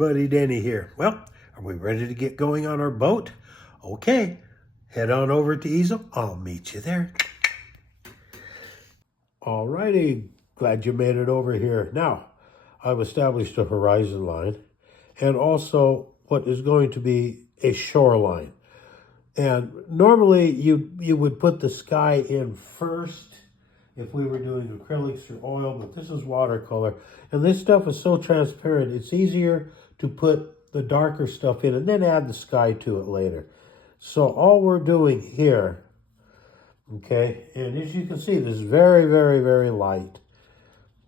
buddy Denny here. Well, are we ready to get going on our boat? Okay, head on over to Easel. I'll meet you there. Alrighty, glad you made it over here. Now, I've established a horizon line and also what is going to be a shoreline. And normally you would put the sky in first if we were doing acrylics or oil, but this is watercolor. And this stuff is so transparent, it's easier to put the darker stuff in and then add the sky to it later. So all we're doing here, okay, and as you can see, this is very, very, very light.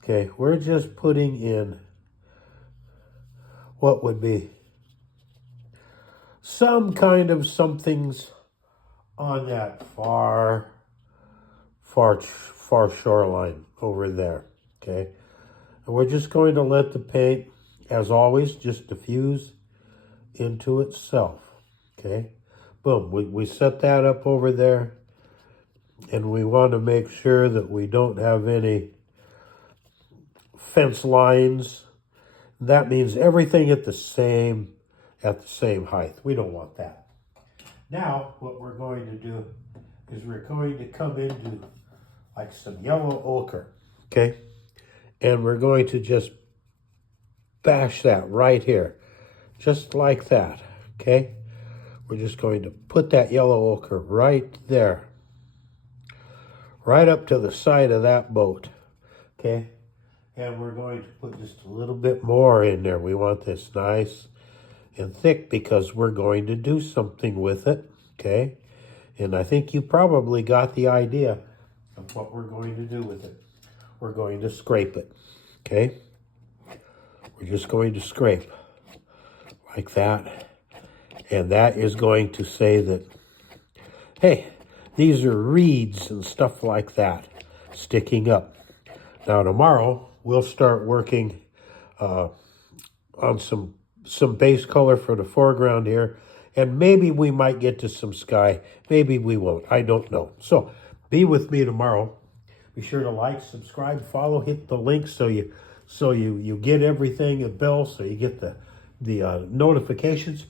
Okay, we're just putting in what would be some kind of somethings on that far shoreline over there, okay? And we're just going to let the paint, as always, just diffuse into itself, okay? Boom, we set that up over there, and we want to make sure that we don't have any fence lines. That means everything at the same height. We don't want that. Now, what we're going to do is we're going to come into like some yellow ochre, okay? And we're going to just bash that right here, just like that, okay? We're just going to put that yellow ochre right there, right up to the side of that boat, okay? And we're going to put just a little bit more in there. We want this nice and thick because we're going to do something with it, okay? And I think you probably got the idea of what we're going to do with it. We're going to scrape it, okay? We're just going to scrape like that. And that is going to say that, hey, these are reeds and stuff like that sticking up. Now tomorrow, we'll start working on some base color for the foreground here. And maybe we might get to some sky. Maybe we won't. I don't know. So be with me tomorrow. Be sure to like, subscribe, follow, hit the link so you get everything, a bell, so you get the notifications.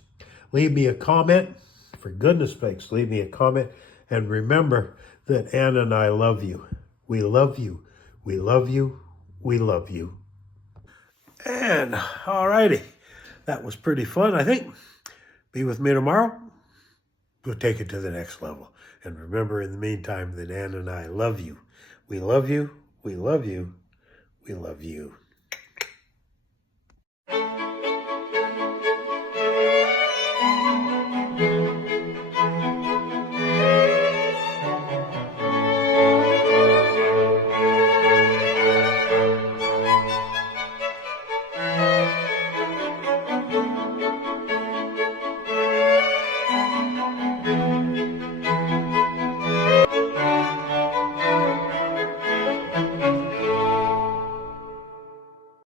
Leave me a comment. For goodness sakes, leave me a comment. And remember that Ann and I love you. We love you. We love you. We love you. And alrighty, that was pretty fun, I think. Be with me tomorrow. We'll take it to the next level. And remember in the meantime that Ann and I love you. We love you. We love you. We love you.